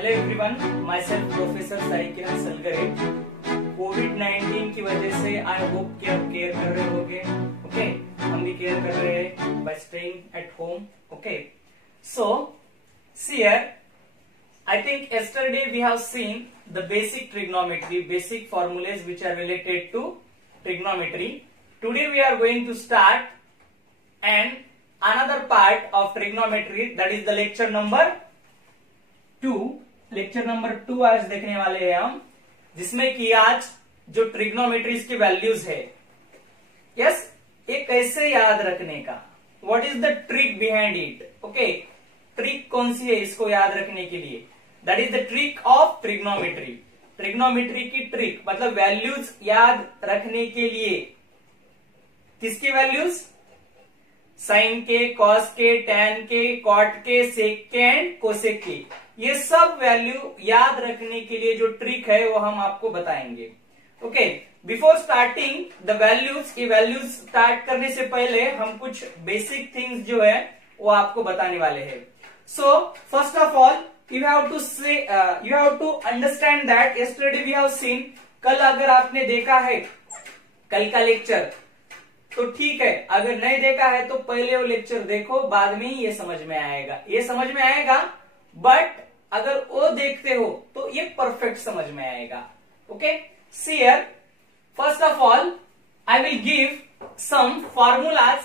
Hello everyone, my self professor Sai Kiran Salgare. कोविड-19 की वजह से आई होप कि आप केयर कर रहे होगे। ओके, हम भी केयर कर रहे हैं bye staying at home. Okay, so see here, I think yesterday we have seen the basic trigonometry, basic formulas which are related to trigonometry. Today we are going to start and another part of trigonometry, that is the lecture number 2. Lecture number 2 आज देखने वाले हैं हम, जिसमें कि आज जो ट्रिग्नोमेट्रीज की वैल्यूज है, यस, ये कैसे याद रखने का, what is the trick behind it. Okay, trick कौन सी है इसको याद रखने के लिए, that is the trick of trigonometry. Trigonometry की ट्रिक मतलब वैल्यूज याद रखने के लिए, किसकी वैल्यूज, साइन के, कॉस के, टैन के, कॉट के, सेक के एंड कोसेक के, ये सब वैल्यू याद रखने के लिए जो ट्रिक है वो हम आपको बताएंगे। Okay, before starting the values, ये वैल्यूज स्टार्ट करने से पहले हम कुछ बेसिक थिंग्स जो है वो आपको बताने वाले हैं। So first of all you have to understand that yesterday we have seen, कल अगर आपने देखा है कल का लेक्चर तो ठीक है, अगर नहीं देखा है तो पहले वो लेक्चर देखो, बाद में ही ये समझ में आएगा, ये समझ में आएगा। बट अगर वो देखते हो तो ये परफेक्ट समझ में आएगा। Okay, see here, first of all I will give some formulas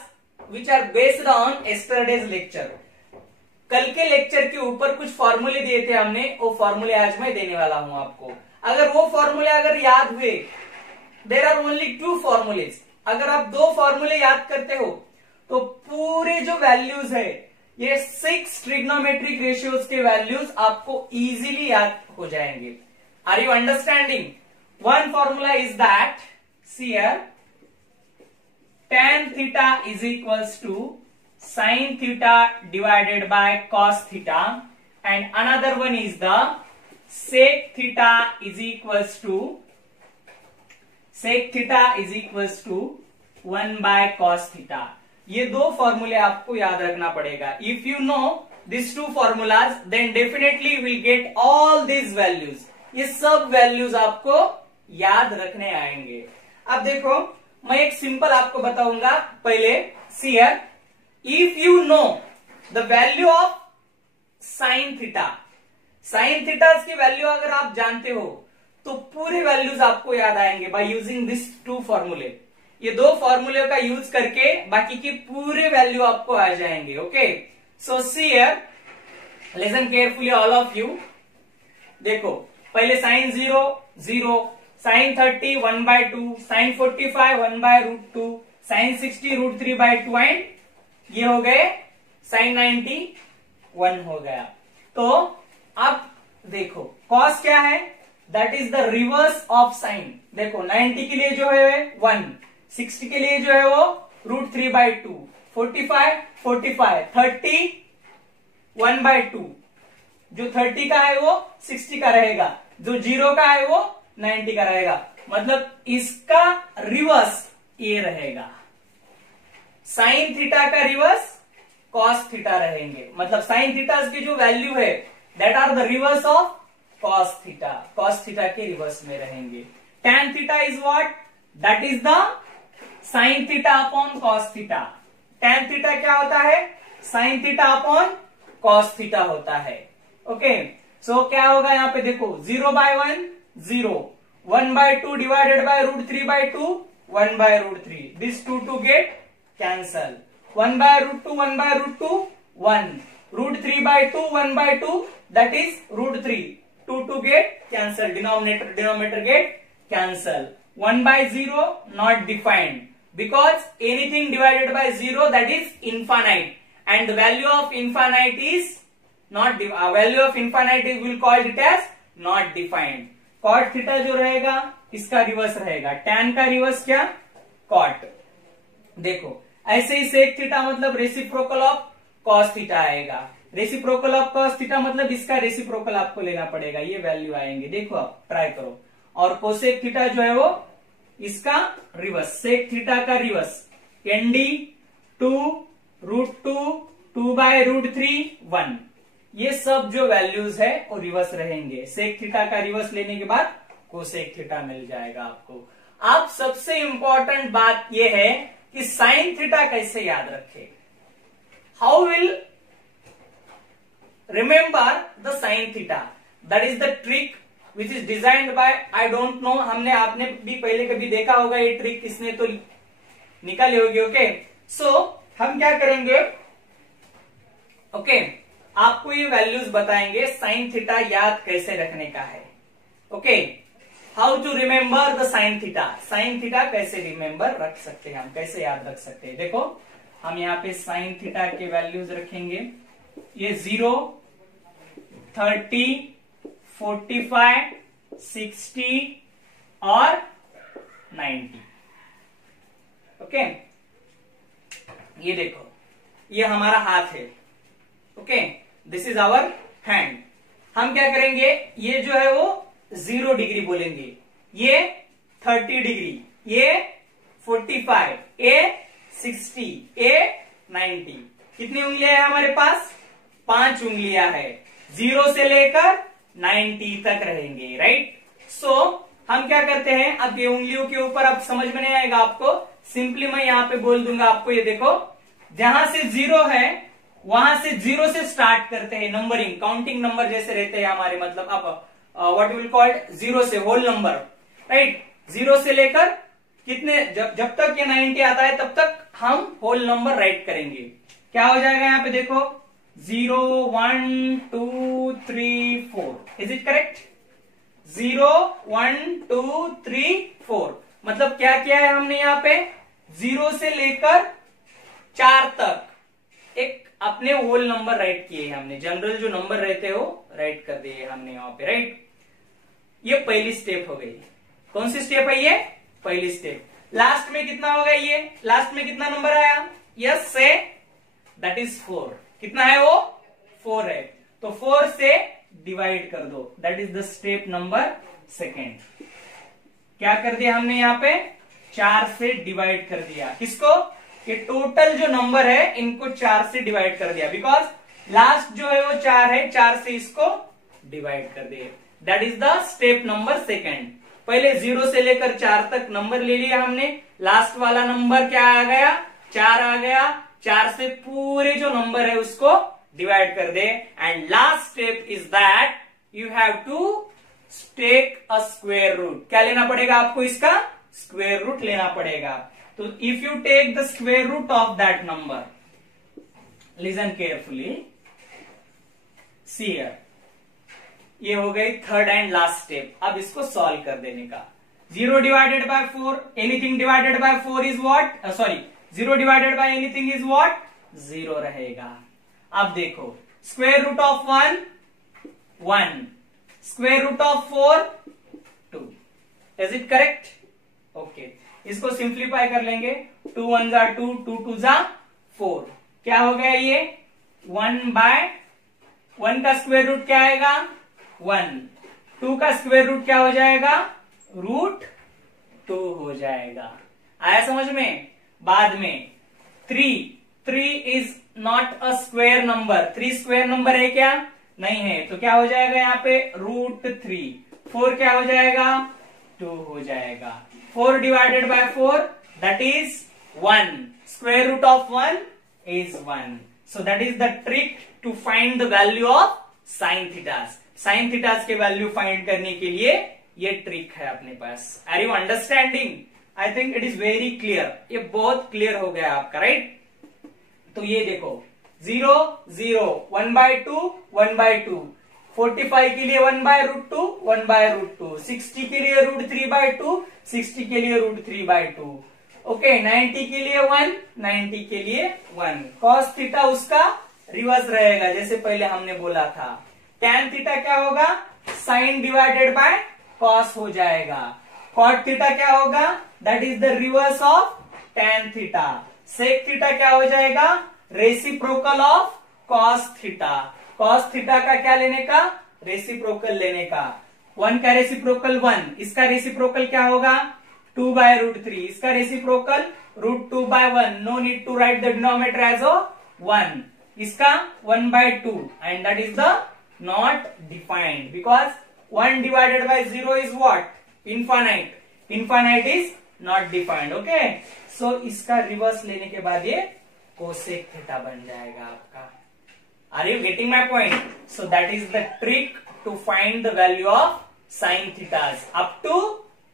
which are based on yesterday's lecture. कल के लेक्चर के ऊपर कुछ फॉर्मूले दिए थे हमने, वो फॉर्मूले आज मैं देने वाला हूं आपको। अगर वो फॉर्मूले अगर याद हुए, देर आर ओनली 2 फॉर्मूलेज, अगर आप 2 फॉर्मूले याद करते हो तो पूरे जो वैल्यूज है, ये 6 ट्रिग्नोमेट्रिक रेशियोज के वैल्यूज आपको इजीली याद हो जाएंगे। Are you understanding? One formula is that, see here, tan theta is equals to sin theta divided by cos theta, and another one is the sec theta is equals to 1 by cos theta। ये 2 फॉर्मूले आपको याद रखना पड़ेगा। If you know this 2 formulas then definitely you will get all these values। ये सब values आपको याद रखने आएंगे। अब देखो, मैं एक सिंपल आपको बताऊंगा पहले। See here, if you know the value of sin theta, sin theta की वैल्यू अगर आप जानते हो तो पूरे वैल्यूज आपको याद आएंगे बाय यूजिंग दिस 2 फॉर्मूले। ये 2 फॉर्मूले का यूज करके बाकी के पूरे वैल्यू आपको आ जाएंगे। Okay, so see here, listen carefully all of you. देखो, पहले sine 0 0, sine 30 1/2, sine 45 1/√2, sine 60 √3/2 and ये हो गए साइन 90 1 हो गया। तो अब देखो कॉस क्या है, that is the reverse of sine. देखो 90 के लिए जो है 1, 60 के लिए जो है वो √3/2, 45 30 1/2, जो 30 का है वो 60 का रहेगा, जो 0 का है वो 90 का रहेगा, मतलब इसका रिवर्स ये रहेगा। साइन थीटा का रिवर्स कॉस थीटा रहेंगे, मतलब साइन थीटा की जो वैल्यू है that are the reverse of cos theta, cos theta के रिवर्स में रहेंगे। Tan theta is what, that is the sine theta upon cos theta. Tan theta क्या होता है, sine theta upon cos theta होता है। ओके, सो क्या होगा यहाँ पे देखो, 0/1 0, 1/2 divided by √3/2 1/√3, this 2 to get cancel, 1/√2 1/√2 1, √3/2 1/2, that is √3, 2 to get cancel, denominator get cancel, 1/0 not defined because anything divided by 0 that is infinite, and the value of infinite is not value of infinite we will call it as not defined। cot theta जो रहेगा इसका reverse रहेगा, tan का reverse क्या, cot। देखो ऐसे ही sec theta मतलब reciprocal of cos theta आएगा, रेसिप्रोकल ऑफ कॉस थीटा मतलब इसका रेसिप्रोकल आपको लेना पड़ेगा, ये वैल्यू आएंगे। देखो आप ट्राई करो। और कोसेक थीटा जो है वो इसका रिवर्स, सेक थीटा का रिवर्स, ND 2 √2 2/√3 1, ये सब जो वैल्यूज है वो रिवर्स रहेंगे। सेक थीटा का रिवर्स लेने के बाद कोसेक थीटा मिल जाएगा आपको। अब सबसे इंपॉर्टेंट बात यह है कि साइन थीटा कैसे याद रखे। How will remember the sine theta, that is the trick which is designed bye I don't know, हमने आपने भी पहले कभी देखा होगा ये ट्रिक, किसने तो निकाली होगी। ओके, सो हम क्या करेंगे, ओके, आपको ये वैल्यूज बताएंगे साइन थीटा याद कैसे रखने का है। Okay, how to remember the sine theta, sine theta कैसे रिमेंबर रख सकते हैं हम, कैसे याद रख सकते हैं। देखो हम यहाँ पे साइन थीटा के वैल्यूज रखेंगे, ये 0, 30, 45, 60 और 90। ओके, ये देखो ये हमारा हाथ है। Okay, this is our hand. हम क्या करेंगे, ये जो है वो 0 डिग्री बोलेंगे, ये 30 डिग्री, ये 45, ये 60, ये 90। कितनी उंगलियां है हमारे पास, 5 उंगलियां है। 0 से लेकर 90 तक रहेंगे, राइट। सो हम क्या करते हैं, अब ये उंगलियों के ऊपर अब समझ में नहीं आएगा आपको, सिंपली मैं यहाँ पे बोल दूंगा आपको, ये देखो जहां से 0 है वहां से 0 से स्टार्ट करते हैं, नंबरिंग काउंटिंग नंबर जैसे रहते हैं हमारे, मतलब अब व्हाट विल कॉल्ड 0 से होल नंबर, राइट। 0 से लेकर कितने, जब तक ये 90 आता है तब तक हम होल नंबर राइट करेंगे। क्या हो जाएगा यहाँ पे देखो, 0, 1, 2, 3, 4, इज इट करेक्ट। 0, 1, 2, 3, 4, मतलब क्या किया है हमने यहाँ पे, 0 से लेकर 4 तक एक अपने होल नंबर राइट किए हैं हमने, जनरल जो नंबर रहते हो राइट कर दिए हमने यहाँ पे, राइट। ये पहली स्टेप हो गई। कौन सी स्टेप है ये, पहली स्टेप। लास्ट में कितना होगा, ये लास्ट में कितना नंबर आया, यस से, दैट इज 4। कितना है वो, 4 है, तो 4 से डिवाइड कर दो, that is the step number second. क्या कर दिया हमने यहाँ पे, 4 से डिवाइड कर दिया, किसको, ये टोटल जो नंबर है इनको 4 से डिवाइड कर दिया, बिकॉज लास्ट जो है वो 4 है, 4 से इसको डिवाइड कर दिए, that is the step number second. पहले 0 से लेकर 4 तक नंबर ले लिया हमने, लास्ट वाला नंबर क्या आ गया, 4 आ गया, 4 से पूरे जो नंबर है उसको डिवाइड कर दे, and last step is that you have to take a square root. क्या लेना पड़ेगा आपको, इसका स्क्वायर रूट लेना पड़ेगा। तो if you take the square root of that number, listen carefully, see here, ये हो गई थर्ड एंड लास्ट स्टेप। अब इसको सॉल्व कर देने का, 0 divided by 4, anything divided by 4 is what, sorry 0 divided by anything is what, 0 रहेगा। अब देखो square root of 1, 1, square root of 4, 2, is it correct. Okay, इसको सिंप्लीफाई कर लेंगे, 2 1 जा 2, 2 2 जा 4, क्या हो गया ये 1/1 का स्क्वायर रूट क्या आएगा 1, 2 का स्क्वायर रूट क्या हो जाएगा √2 हो जाएगा। आया समझ में। बाद में 3 is not a square number, 3 square number है क्या, नहीं है, तो क्या हो जाएगा यहाँ पे √3, 4 क्या हो जाएगा 2 हो जाएगा। 4 divided by 4 that is 1, square root of 1 is 1. So that is the trick to find the value of sin thetas. Sin thetas के वैल्यू फाइंड करने के लिए ये ट्रिक है अपने पास। Are you understanding? I think it is very clear. ये बहुत clear हो गया आपका, राइट। तो ये देखो 0 0, 1/2 1/2, 45 के लिए 1/√2 1/√2, 60 के लिए √3/2 60 के लिए √3/2, ओके 90 के लिए 1 90 के लिए 1। cos थीटा उसका रिवर्स रहेगा जैसे पहले हमने बोला था। tan थीटा क्या होगा sin डिवाइडेड बाय cos हो जाएगा। cot थीटा क्या होगा that is the reverse of tan theta. sec theta क्या हो जाएगा reciprocal of cos theta. cos theta का क्या लेने का रेसिप्रोकल लेने का। 1 का रेसिप्रोकल 1, इसका रेसिप्रोकल क्या होगा 2/√3, इसका reciprocal √2/1, no need to write the denominator as 1। इसका 1/2 and that is the not defined because 1 divided by 0 is what? Infinite. Infinite is not defined. Okay, so इसका रिवर्स लेने के बाद ये कोसेक थीटा बन जाएगा आपका. Are you getting my point? So that is the trick to find the value of sine thetas up to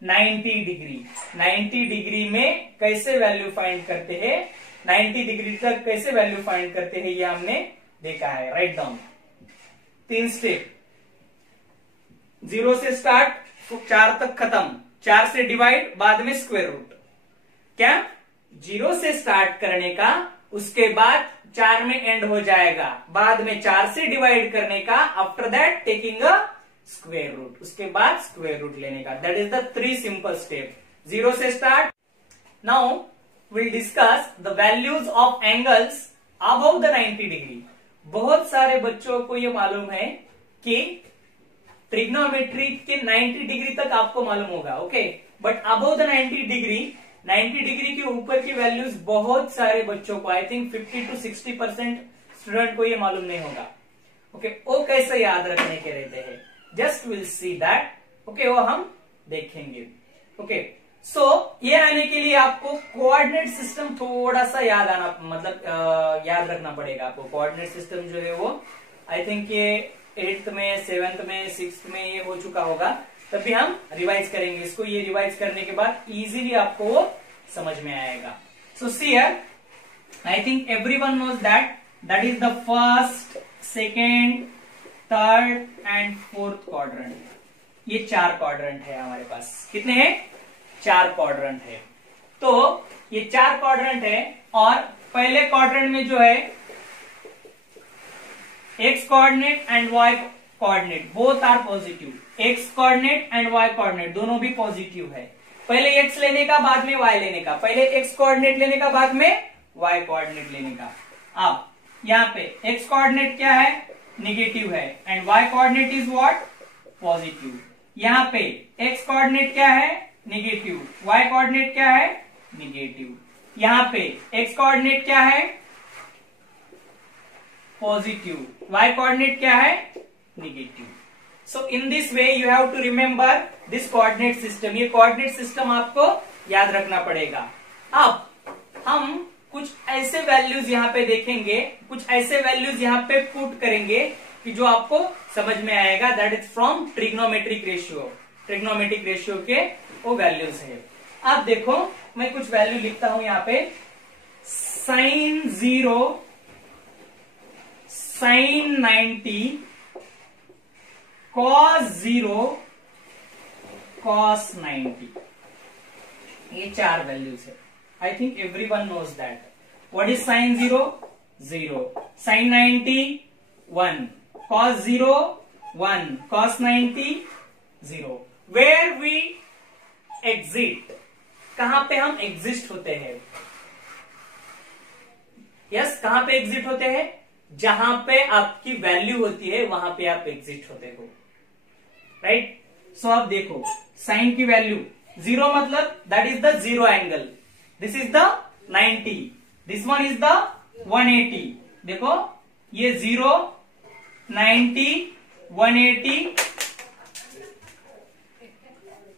90 degree. 90 degree में कैसे वैल्यू फाइंड करते हैं, 90 डिग्री तक कैसे वैल्यू फाइंड करते हैं, ये हमने देखा है. Write down 3 step. 0 से स्टार्ट, 4 तक खत्म, 4 से डिवाइड, बाद में स्क्वायर रूट. क्या 0 से स्टार्ट करने का, उसके बाद 4 में एंड हो जाएगा, बाद में 4 से डिवाइड करने का, after that taking a square root, उसके बाद स्क्वायर रूट लेने का. That is the 3 simple step. 0 से start. Now will discuss the values of angles above the 90 degree. बहुत सारे बच्चों को ये मालूम है कि ट्रिग्नोमेट्री के 90 डिग्री तक आपको मालूम होगा. Okay, but above the 90 degree, 90 degree के ऊपर की वैल्यूज बहुत सारे बच्चों को, आई थिंक 50 to 60% स्टूडेंट को ये मालूम नहीं होगा. ओके, वो कैसे याद रखने के रहते हैं, just will see that. Okay, वो हम देखेंगे. ओके, सो ये आने के लिए आपको कोऑर्डिनेट सिस्टम थोड़ा सा याद आना, मतलब याद रखना पड़ेगा आपको. कोऑर्डिनेट सिस्टम जो है वो आई थिंक ये 8th में, 7th में, 6th में ये हो चुका होगा. तभी हम रिवाइज करेंगे इसको. ये रिवाइज करने के बाद इजीली आपको वो समझ में आएगा. So see here, I think everyone knows that is the first, second, third and fourth quadrant. ये 4 क्वाड्रेंट है हमारे पास. कितने हैं? 4 क्वाड्रेंट है. तो ये 4 क्वाड्रेंट है और पहले क्वाड्रेंट में जो है x coordinate and y coordinate both are positive. x coordinate and y coordinate दोनों भी पॉजिटिव है. पहले x लेने का, बाद में y लेने का, पहले x कोऑर्डिनेट लेने का, बाद में y कोऑर्डिनेट लेने का. अब यहाँ पे x कोऑर्डिनेट क्या है? नेगेटिव है and y coordinate is what? Positive. यहाँ पे x कोऑर्डिनेट क्या है? नेगेटिव. y कोऑर्डिनेट क्या है? नेगेटिव. यहाँ पे x कोऑर्डिनेट क्या है? पॉजिटिव. y कोऑर्डिनेट क्या है? Negative. So in this way you have to remember this coordinate system. ये कोऑर्डिनेट सिस्टम आपको याद रखना पड़ेगा. अब हम कुछ ऐसे वैल्यूज यहाँ पे देखेंगे, कुछ ऐसे वैल्यूज यहाँ पे पुट करेंगे कि जो आपको समझ में आएगा. That is from trigonometric ratio. Trigonometric ratio के वो वैल्यूज है. अब देखो, मैं कुछ वैल्यू लिखता हूं यहाँ पे. sin 0, sin 90, cos 0, cos 90. ये 4 वैल्यूज है. I think everyone knows that. What is sin 0? 0. sin 90 1. cos 0 1. cos 90 0. Where we exit, कहां पे हम एग्जिस्ट होते हैं? यस, कहां पे एग्जिट होते हैं? जहां पे आपकी वैल्यू होती है वहां पे आप एग्जिट होते हो. राइट. सो अब देखो, साइन की वैल्यू 0 मतलब that is the 0 angle. This is the 90. This one is the 180. देखो, ये 0, 90, 180,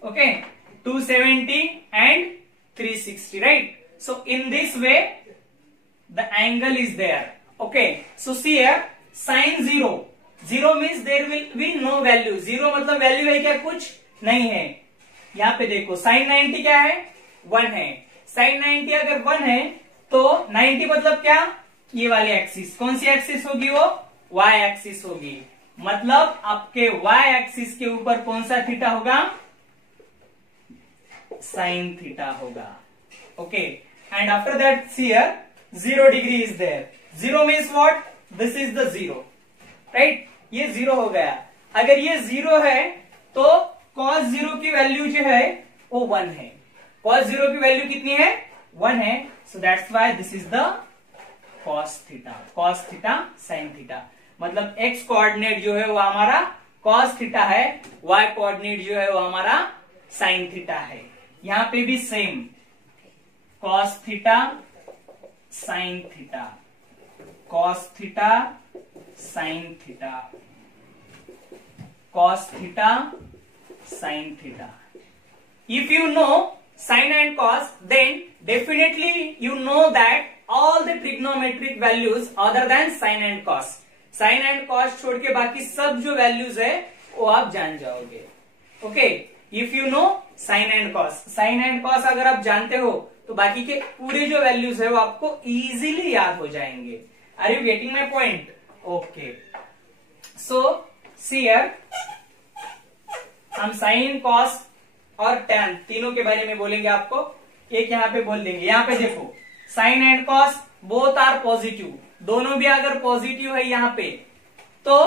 okay, 270 and 360, right? So in this way the angle is there. Okay, so see here, sin 0, 0 means there will be no value. 0 मतलब value है क्या? कुछ नहीं है. यहाँ पे देखो, sin 90 क्या है? 1 है. sin 90 अगर 1 है तो 90 मतलब क्या? ये वाली एक्सिस. कौन सी एक्सिस होगी वो? y एक्सिस होगी. मतलब आपके y एक्सिस के ऊपर कौन सा थीटा होगा? sin थीटा होगा. Okay, and after that see here 0 degree is there. 0 means what? This is the 0, right? ये 0 हो गया. अगर ये 0 है तो cos 0 की वैल्यू जो है वो 1 है. cos 0 की वैल्यू कितनी है? 1 है. So that's why this is the cos theta. cos theta, sin theta. मतलब x कोऑर्डिनेट जो है वो हमारा cos थीटा है, y कोऑर्डिनेट जो है वो हमारा sin थीटा है. यहां पे भी same cos theta, sin theta. Cos theta sine theta, cos theta sine theta. If you know sin and cos, then definitely you know that all the trigonometric values other than sin and cos. Sin and cos छोड़ के बाकी सब जो values है वो आप जान जाओगे. Okay, if you know sin and cos, sin and cos अगर आप जानते हो तो बाकी के पूरे जो values है वो आपको easily याद हो जाएंगे. Are you getting my point? Okay. So see here, हम sin, cos और tan तीनों के बारे में बोलेंगे आपको. एक यहाँ पे बोल देंगे. यहाँ पे देखो sine and cos both are positive, दोनों भी अगर पॉजिटिव है यहाँ पे तो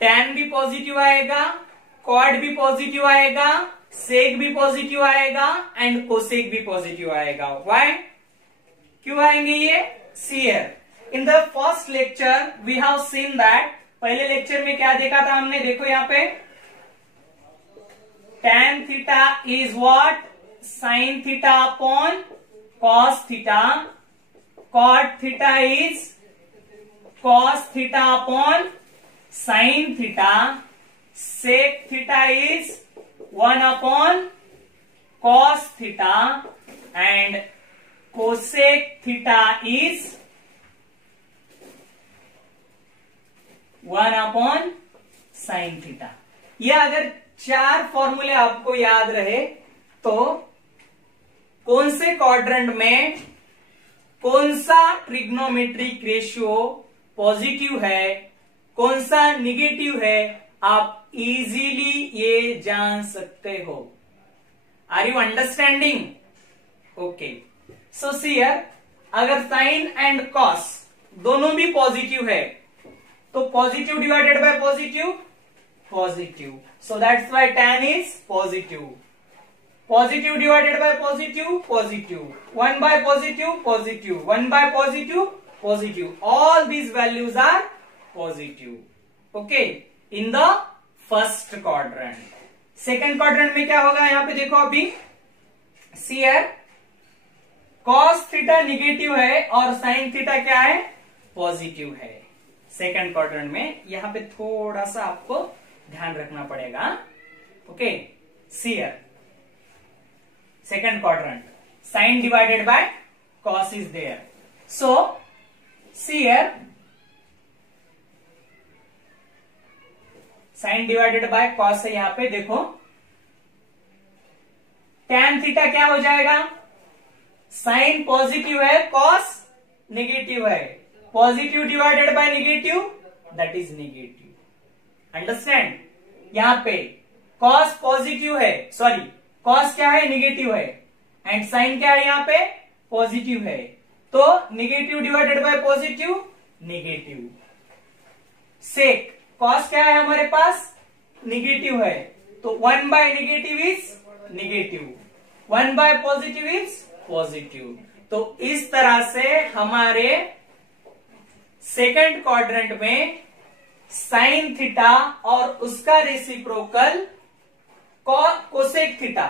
tan भी पॉजिटिव आएगा, कॉड भी पॉजिटिव आएगा, सेक भी पॉजिटिव आएगा एंड कोसेक भी पॉजिटिव आएगा. व्हाई, क्यों आएंगे ये? See here, in the first lecture we have seen that, पहले लेक्चर में क्या देखा था हमने, देखो यहाँ पे tan theta is what? Sin theta upon cos theta. Cot theta is cos theta upon sin theta. Sec theta is 1 upon cos theta and cosec theta is 1 upon sin theta. ये अगर चार फॉर्मूले आपको याद रहे तो कौन से क्वाड्रेंट में कौन सा ट्रिग्नोमेट्रिक रेशियो पॉजिटिव है, कौन सा निगेटिव है, आप इजीली ये जान सकते हो. Are you understanding? Okay. So see here, अगर साइन एंड कॉस दोनों भी पॉजिटिव है तो positive divided by positive positive. So that's why tan is positive. Positive divided by positive, positive. 1 by positive, positive. 1 by positive, positive. All these values are positive. Okay. In the first quadrant. Second quadrant में क्या होगा यहाँ पे देखो अभी. See here. Cos theta negative है और sin theta क्या है? Positive है. Second quadrant में यहाँ पे थोड़ा सा आपको ध्यान रखना पड़ेगा. Okay. See here, second quadrant, sine divided by cos is there. So see here, sine divided by cos है यहां पे. देखो tan थीटा क्या हो जाएगा? साइन पॉजिटिव है, कॉस नेगेटिव है. Positive divided by negative, that is negative. Understand? यहां पे कॉस पॉजिटिव है, सॉरी कॉस क्या है? नेगेटिव है एंड साइन क्या है? यहां पे पॉजिटिव है. तो negative divided by positive, negative. Sec cos क्या है हमारे पास? नेगेटिव है, तो 1 by negative is negative, 1 by positive is positive. तो इस तरह से हमारे सेकंड क्वाड्रेंट में साइन थीटा और उसका reciprocal cosec theta,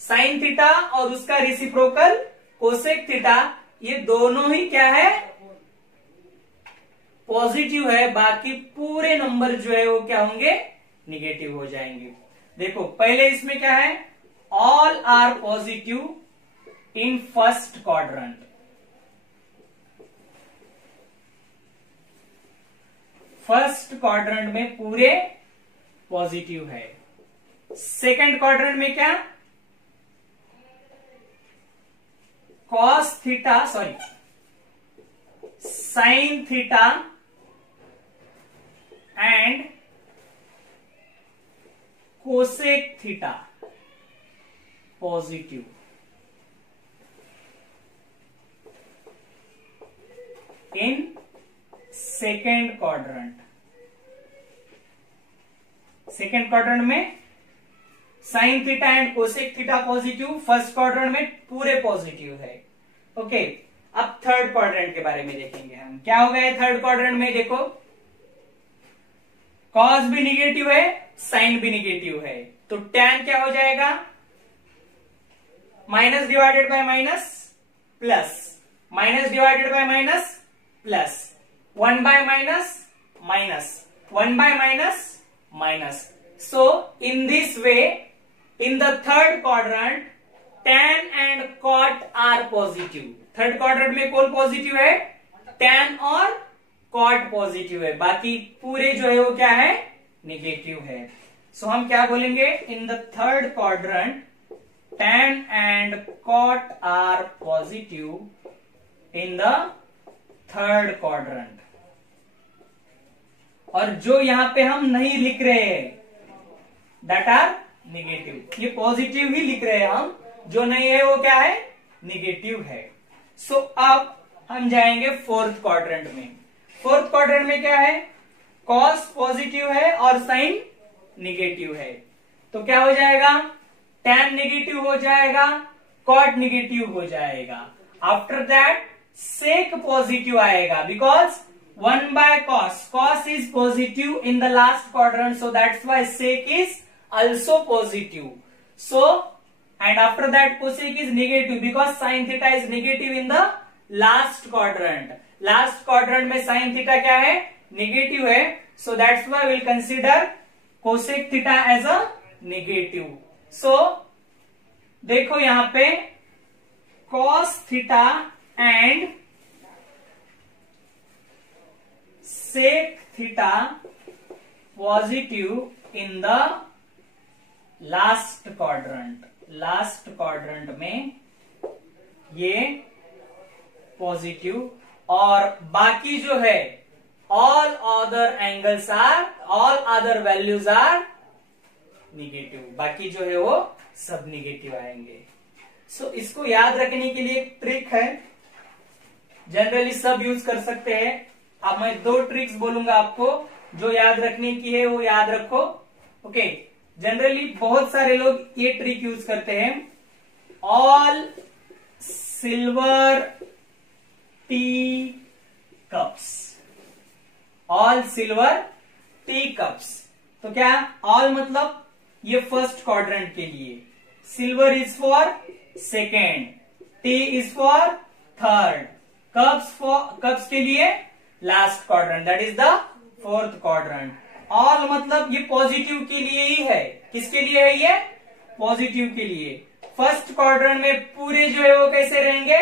sine theta और उसका रेसिप्रोकल कोसेक थीटा, ये दोनों ही क्या है? पॉजिटिव है. बाकी पूरे नंबर जो है वो क्या होंगे? निगेटिव हो जाएंगे. देखो पहले इसमें क्या है? All are positive in first quadrant. First quadrant में पूरे पॉजिटिव है. सेकंड क्वाड्रेंट में क्या? Cos theta, sorry sine theta and cosec theta positive. In second quadrant. Second quadrant में sine theta and cosec theta positive, first quadrant में पूरे positive है. Okay. अब थर्ड क्वाड्रेंट के बारे में देखेंगे हम. क्या हो गया थर्ड क्वाड्रेंट में? देखो कॉस भी निगेटिव है, साइन भी निगेटिव है, तो tan क्या हो जाएगा? Minus divided by minus plus, minus divided by minus plus 1 by minus minus 1 by minus minus. So in this way, in the third quadrant, tan and cot are positive. Third quadrant में कौन positive है? tan और cot positive है, बाकी पूरे जो है वो क्या है? निगेटिव है. सो हम क्या बोलेंगे? In the third quadrant tan and cot are positive in the third quadrant. और जो यहां पे हम नहीं लिख रहे हैं दैट आर निगेटिव, ये पॉजिटिव ही लिख रहे हैं हम, जो नहीं है वो क्या है? निगेटिव है. सो अब हम जाएंगे फोर्थ क्वाड्रेंट में. फोर्थ क्वाड्रेंट में क्या है? कॉस पॉजिटिव है और साइन निगेटिव है. तो क्या हो जाएगा? tan निगेटिव हो जाएगा, cot निगेटिव हो जाएगा. आफ्टर दैट sec पॉजिटिव आएगा because 1 by cos is positive in the last quadrant, so that's why sec is also positive. So and after that cosec is negative because sin theta is negative in the last quadrant. Last quadrant में sin theta क्या है? Negative है. So that's why we'll consider cosec theta as a negative. So देखो यहां पे cos theta and sec theta positive in the last quadrant. Last quadrant में ये positive और बाकी जो है all other angles are, all other values are negative. बाकी जो है वो सब निगेटिव आएंगे. सो इसको याद रखने के लिए एक ट्रिक है, जनरली सब यूज कर सकते हैं. अब मैं 2 ट्रिक्स बोलूंगा आपको, जो याद रखने की है वो याद रखो. ओके, जनरली बहुत सारे लोग ये ट्रिक यूज करते हैं. All silver T cups, all silver T cups. तो क्या ऑल मतलब ये फर्स्ट क्वाड्रेंट के लिए, silver is for second, T is for third, cups के लिए last quadrant, that is the fourth quadrant. All मतलब ये पॉजिटिव के लिए ही है. किसके लिए है ये? पॉजिटिव के लिए. फर्स्ट क्वाड्रेंट में पूरे जो है वो कैसे रहेंगे?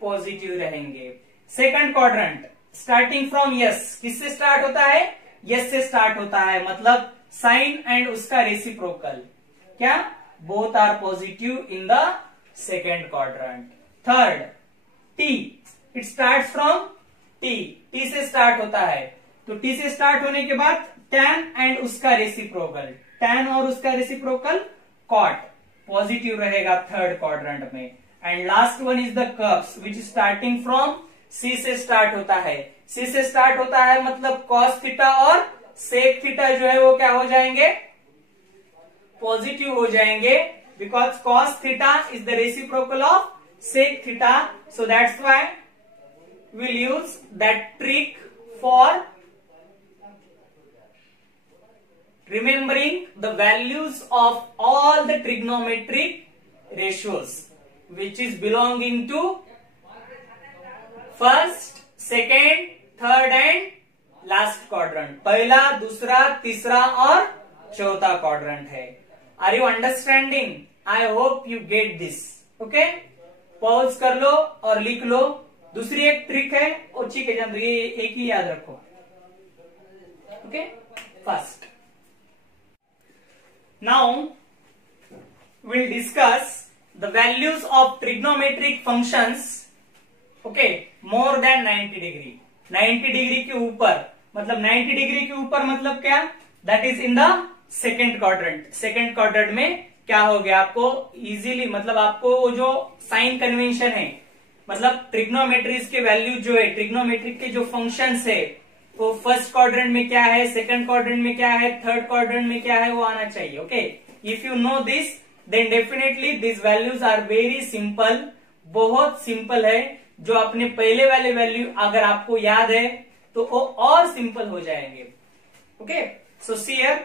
पॉजिटिव रहेंगे. Second quadrant starting from S, किससे स्टार्ट होता है? यस से स्टार्ट होता है, मतलब साइन एंड उसका रेसिप्रोकल, क्या? Both are positive in the second quadrant. Third T, it start from T, T से स्टार्ट होता है. तो टी से स्टार्ट होने के बाद tan एंड उसका रेसिप्रोकल, tan और उसका रेसिप्रोकल cot पॉजिटिव रहेगा थर्ड क्वाड्रेंट में. And last one is the curves which starting from C से स्टार्ट होता है. C से स्टार्ट होता है मतलब cos थीटा और sec थीटा जो है वो क्या हो जाएंगे? पॉजिटिव हो जाएंगे because cos theta is the reciprocal of sec theta. So that's why we'll use that trick for remembering the values of all the trigonometric ratios which is belonging to first, second, third and last quadrant. पहला, दूसरा, तीसरा और चौथा quadrant है. Are you understanding? I hope you get this. Okay, pause कर लो और लिख लो. दूसरी एक ट्रिक है और ठीक है, जान ये एक ही याद रखो. Okay, first now we'll discuss the values of trigonometric functions, okay, more than 90 degree. 90 degree के ऊपर मतलब 90 डिग्री के ऊपर मतलब क्या? That is in the second quadrant. Second quadrant में क्या हो गया? आपको इजीली मतलब आपको वो जो साइन कन्वेंशन है, मतलब ट्रिग्नोमेट्रीज के वैल्यू जो है, ट्रिग्नोमेट्रिक के जो फंक्शंस है, तो फर्स्ट क्वाड्रेंट में क्या है, सेकंड क्वाड्रेंट में क्या है, थर्ड क्वाड्रेंट में क्या है, वो आना चाहिए. Okay, if you know this then definitely this values are very simple. बहुत सिंपल है. जो अपने पहले वाले वैल्यू अगर आपको याद है तो वो और सिंपल हो जाएंगे. ओके, सो सी हियर,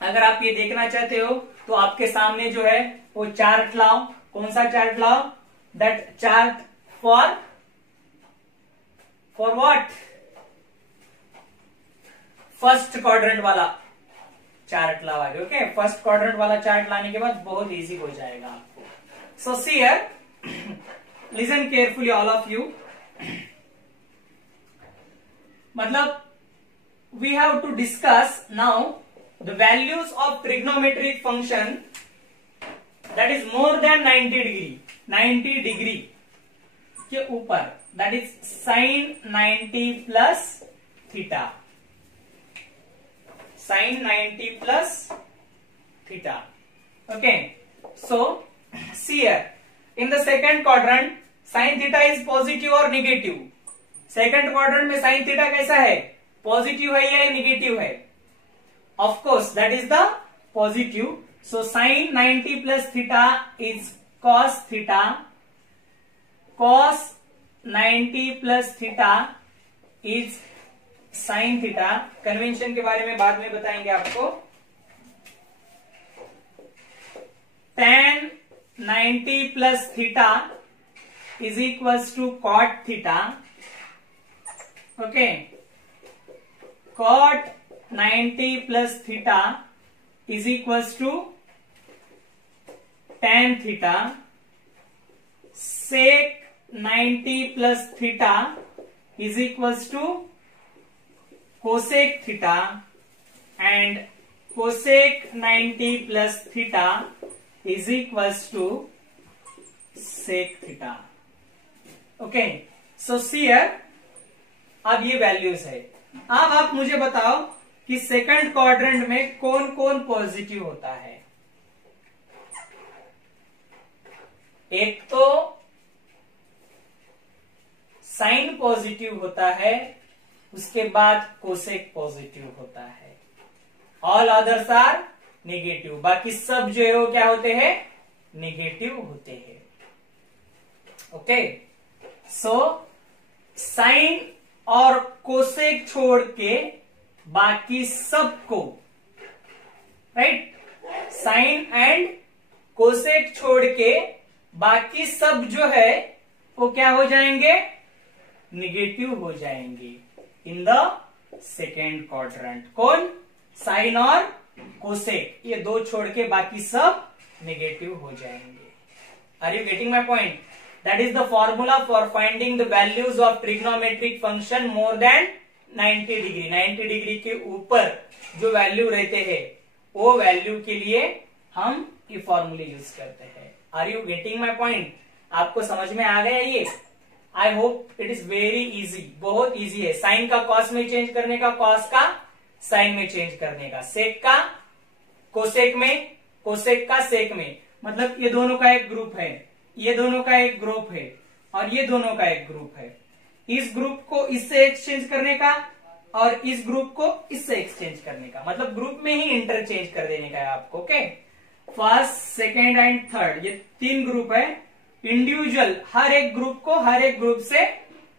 अगर आप ये देखना चाहते हो तो आपके सामने जो है वो चार्ट लाओ. कौन सा चार्ट लाओ? That chart for for what? First quadrant वाला चार्ट लाओगे। ओके, फर्स्ट क्वाड्रेंट वाला चार्ट लाने के बाद बहुत इजी हो जाएगा आपको। So see here, listen carefully all of you. मतलब we have to discuss now the values of trigonometric function that is more than 90 degree के ऊपर, that is sin 90 plus theta, sin 90 plus theta. Okay, so see here, in the second quadrant sin theta is positive or negative? Second quadrant में sin theta कैसा है? Positive है या negative है? Of course that is the positive. So sin 90 plus theta is cos theta, cos 90 plus theta is sin theta. Convention के बारे में बाद में बताएंगे आपको। tan 90 plus theta is equals to cot theta. Okay, cot 90 plus theta is equals to tan theta. Sec 90 plus theta is equals to cosec theta, and cosec 90 plus theta is equals to sec theta. Okay, so see here, अब ये values है। अब आप मुझे बताओ कि second quadrant में कौन कौन पॉजिटिव होता है? एक तो साइन पॉजिटिव होता है, उसके बाद कोसेक पॉजिटिव होता है, ऑल अदर्स आर नेगेटिव। बाकी सब जो है वो क्या होते हैं? नेगेटिव होते हैं। ओके, सो साइन और कोसेक छोड़ के बाकी सबको, राइट, साइन एंड कोसेक छोड़ के बाकी सब जो है वो क्या हो जाएंगे? निगेटिव हो जाएंगे इन द सेकेंड क्वाड्रेंट। कौन? साइन और कोसेक, ये दो छोड़ के बाकी सब निगेटिव हो जाएंगे। Are you getting my point? That is the formula for finding the values of trigonometric function more than 90 degree. 90 degree के ऊपर जो वैल्यू रहते हैं वो वैल्यू के लिए हम ये फॉर्मूले यूज करते हैं। Are you getting my point? आपको समझ में आ गया ये? I hope it is very easy, बहुत इजी है। साइन का कॉस में चेंज करने का, कॉस का साइन में चेंज करने का, सेक का कोसेक में, कोसेक का सेक में। मतलब ये दोनों का एक ग्रुप है, ये दोनों का एक ग्रुप है और ये दोनों का एक ग्रुप है। इस ग्रुप को इससे एक्सचेंज करने का और इस ग्रुप को इससे एक्सचेंज करने का, मतलब ग्रुप में ही इंटरचेंज कर देने का है आपको। Okay, first, second and third, ये तीन ग्रुप है। इंडिविजुअल हर एक ग्रुप को हर एक ग्रुप से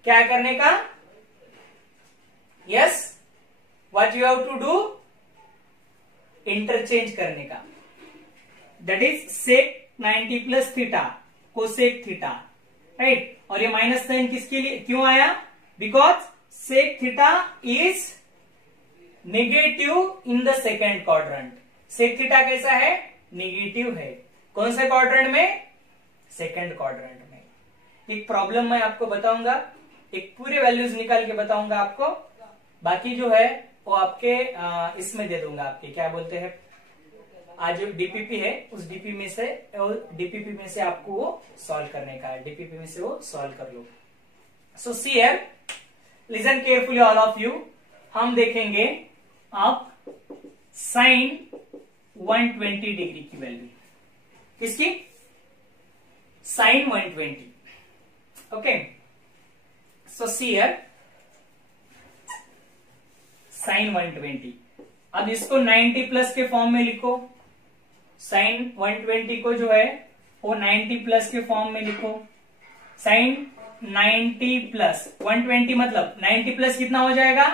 क्या करने का? Yes, what you have to do? Interchange करने का। That is sec 90 plus theta, cosec theta, right. और ये माइनस साइन किसके लिए क्यों आया? Because sec theta is negative in the second quadrant. Sec theta कैसा है? नेगेटिव है। कौन से क्वाड्रेंट में? सेकेंड क्वाड्रेंट में। एक प्रॉब्लम मैं आपको बताऊंगा, एक पूरे वैल्यूज निकाल के बताऊंगा आपको, बाकी जो है वो आपके इसमें दे दूंगा, आपके क्या बोलते हैं, आज जो डीपीपी है उस डीपीपी में से आपको वो सॉल्व करने का है, डीपीपी में से वो सॉल्व कर लो। So see here, listen carefully all of you. हम देखेंगे अब साइन 120 डिग्री की वैल्यू, किसकी? Sine 120। Okay, so see here, sine 120। अब इसको 90 प्लस के फॉर्म में लिखो। साइन 120 को जो है वो 90 प्लस के फॉर्म में लिखो। साइन 90 प्लस 120 मतलब 90 प्लस कितना हो जाएगा?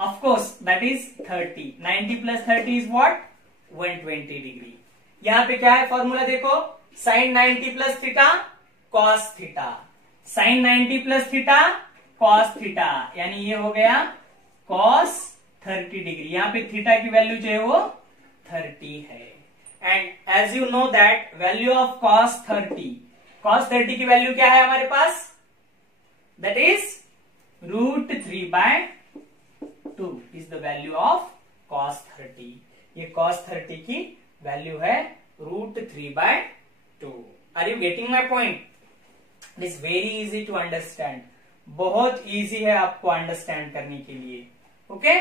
Of course that is 30। 90 plus 30 is what? 120 degree. यहां पे क्या है फॉर्मूला देखो, sine 90 plus theta cos theta, sine 90 plus theta cos theta, यानी ये हो गया कॉस 30 डिग्री। यहां पे थीटा की वैल्यू जो है वो 30 है। And as you know that value of cos 30 की वैल्यू क्या है हमारे पास, that is √3/2 is the value of cos 30। ये cos 30 की वैल्यू है √3/2। Are you getting my point? It is very easy to understand, बहुत इजी है आपको अंडरस्टैंड करने के लिए। ओके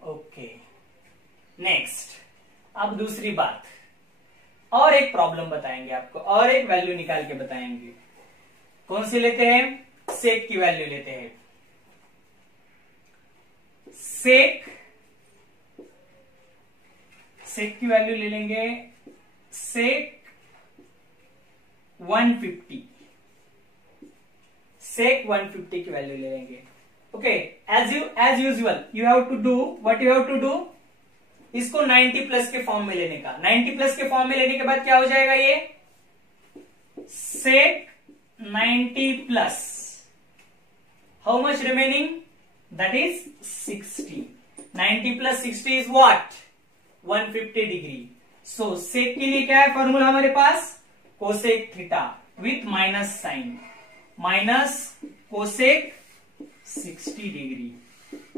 ओके, नेक्स्ट अब दूसरी बात, और एक प्रॉब्लम बताएंगे आपको, और एक वैल्यू निकाल के बताएंगे। कौन सी लेते हैं? सेक की वैल्यू लेते हैं। सेक की वैल्यू ले लेंगे, सेक 150, सेक 150 की वैल्यू ले लेंगे। Okay, as usual you have to do what you have to do, इसको 90 प्लस के फॉर्म में लेने का। 90 प्लस के फॉर्म में लेने के बाद क्या हो जाएगा, ये sec 90 plus how much remaining, that is 60। 90 plus 60 is what, 150 degree. So sec के लिए क्या है फॉर्मूला हमारे पास, cosec theta with minus sine, minus cosec 60 degree,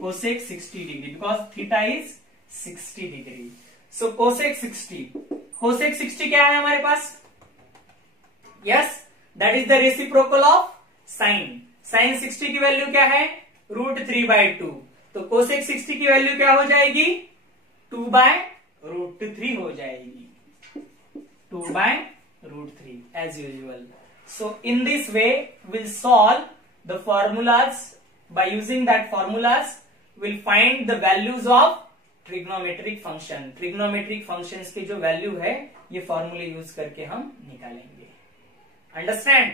cosec 60 degree because theta is 60 degree. So cosec 60 क्या है हमारे पास, yes that is the reciprocal of sine. Sine 60 की वैल्यू क्या है, √3/2। तो कोसेक 60 की वैल्यू क्या हो जाएगी, 2/√3 हो जाएगी, 2/√3 as usual. So in this way we'll solve the formulas. By using that formulas we'll find the values of trigonometric function. Trigonometric functions की जो वैल्यू है ये फॉर्मूले यूज करके हम निकालेंगे। अंडरस्टैंड?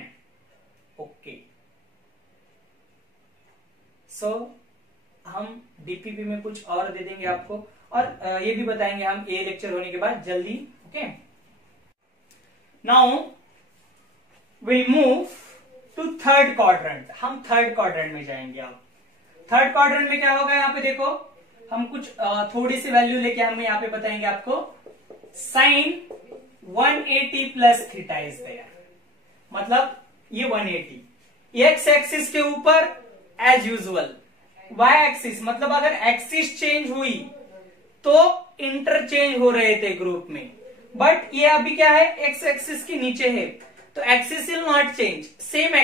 ओके, सो हम डीपीपी में कुछ और दे देंगे आपको, और ये भी बताएंगे हम ये लेक्चर होने के बाद जल्दी। Okay, now will move to third quadrant. हम थर्ड क्वाड्रेंट में जाएंगे। अब थर्ड क्वाड्रेंट में क्या होगा, यहाँ पे देखो हम कुछ थोड़ी सी वैल्यू लेके हम यहाँ पे बताएंगे आपको। Sine 180 plus theta is there, मतलब ये 180 एक्स एक्सिस के ऊपर एज यूजुअल, वाई एक्सिस मतलब अगर एक्सिस चेंज हुई तो इंटरचेंज हो रहे थे ग्रुप में, बट ये अभी क्या है, एक्स एक्सिस के नीचे है, तो axis will not change, same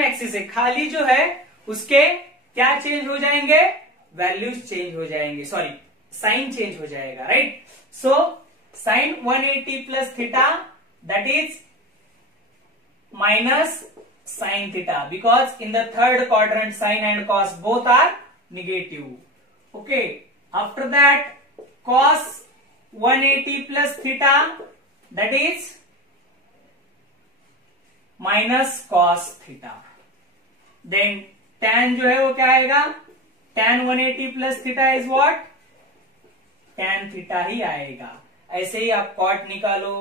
axis है, खाली जो है उसके क्या चेंज हो जाएंगे, वैल्यूज चेंज हो जाएंगे, सॉरी साइन चेंज हो जाएगा, right. So sine 180 plus theta that is minus sin theta because in the third quadrant sin and cos both are negative. Okay, after that cos 180 plus theta that is minus cos theta. Then tan जो है वो क्या आएगा, tan 180 plus theta is what, tan theta ही आएगा। ऐसे ही आप cot निकालो।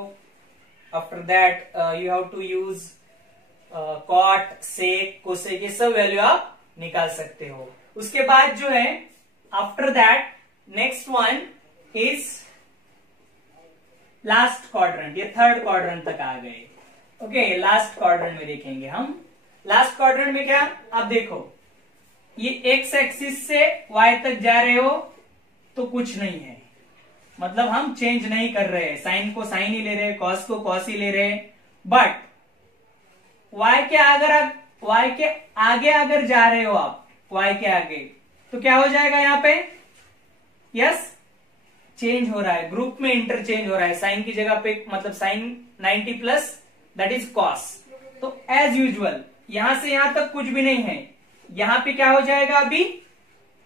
After that you have to use cot, sec, cosec, ये सब वैल्यू आप निकाल सकते हो। उसके बाद जो है after that next one is last quadrant, ये थर्ड क्वाड्रेंट तक आ गए। ओके, लास्ट क्वाड्रेंट में देखेंगे हम। लास्ट क्वाड्रेंट में क्या, अब देखो ये एक्स एक्सिस से वाई तक जा रहे हो तो कुछ नहीं है, मतलब हम चेंज नहीं कर रहे हैं, साइन को साइन ही ले रहे हैं, कॉस को कॉस ही ले रहे हैं, बट y के आगे अगर जा रहे हो आप, y के आगे तो क्या हो जाएगा यहाँ पे, यस चेंज हो रहा है, ग्रुप में इंटरचेंज हो रहा है, साइन की जगह पे मतलब sine 90 plus that is cos. तो एज यूजुअल यहां से यहां तक कुछ भी नहीं है, यहां पे क्या हो जाएगा अभी,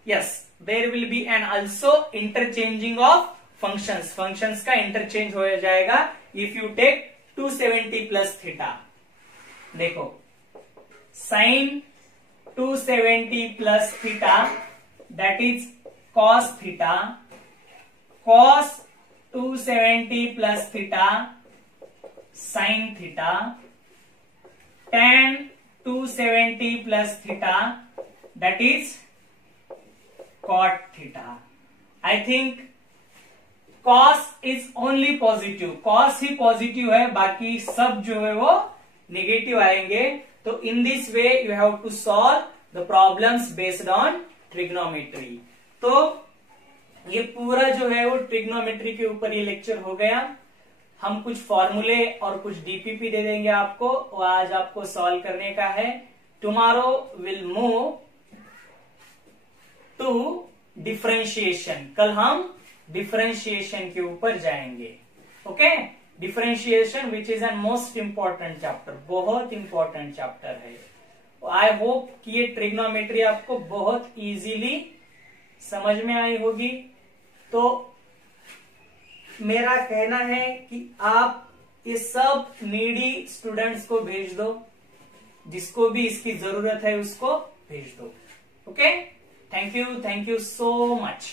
yes there will be an also interchanging of functions का इंटरचेंज हो जाएगा if you take 270 plus theta. देखो sine 270 plus theta that is cos theta, cos 270 plus theta sine theta, tan 270 plus theta, that is cot theta. I think cos is only positive, cos ही positive है, बाकी सब जो है वो negative आएंगे. तो in this way you have to solve the problems based on trigonometry. तो ये पूरा जो है वो ट्रिग्नोमेट्री के ऊपर ये लेक्चर हो गया. हम कुछ फॉर्मूले और कुछ डीपीपी दे देंगे आपको, और आज आपको सॉल्व करने का है. Tomorrow will move to differentiation. कल हम डिफरेंशिएशन के ऊपर जाएंगे. Okay, differentiation which is an most important chapter, बहुत इंपॉर्टेंट चैप्टर है. आई होप कि ये ट्रिग्नोमेट्री आपको बहुत इजीली समझ में आई होगी. तो मेरा कहना है कि आप ये सब नीडी स्टूडेंट्स को भेज दो, जिसको भी इसकी जरूरत है उसको भेज दो. Okay, thank you so much.